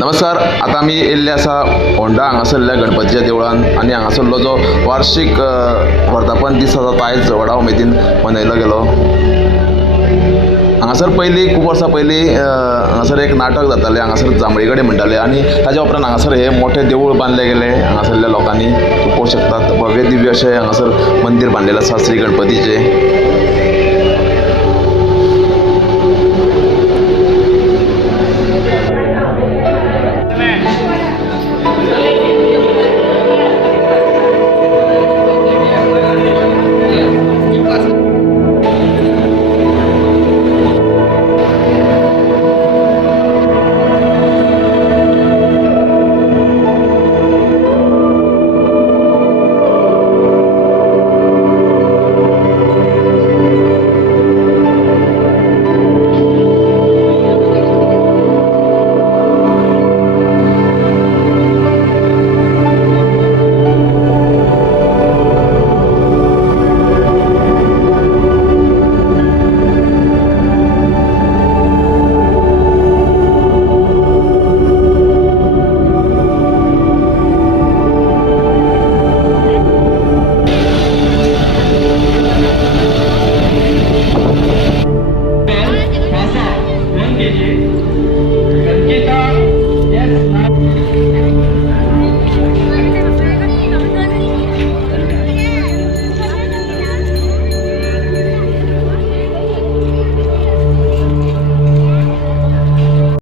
नमस्कार आतां आमी येयल्ले आसा होंडा हांगासरल्या गणपतीच्या देवळान आनी हांगासरलो जो वार्शीक वर्धापन दीस आसा तो आयज व्हडा उमेदीन मनयलो गेलो. हांगासर पयलीं खूब वर्सां पयलीं हांगासर एक नाटक जातालें हांगासर जांबळे कडेन म्हणटाले आनी ताच्या उपरांत हांगासर हे मोठे देवूळ बांदले गेले हांगासरल्या लोकांनी तूं पळोवंक शकतात भव्य दिव्य अशें हांगासर मंदीर बांदलेलें आसा श्री गणपतीचें. Kita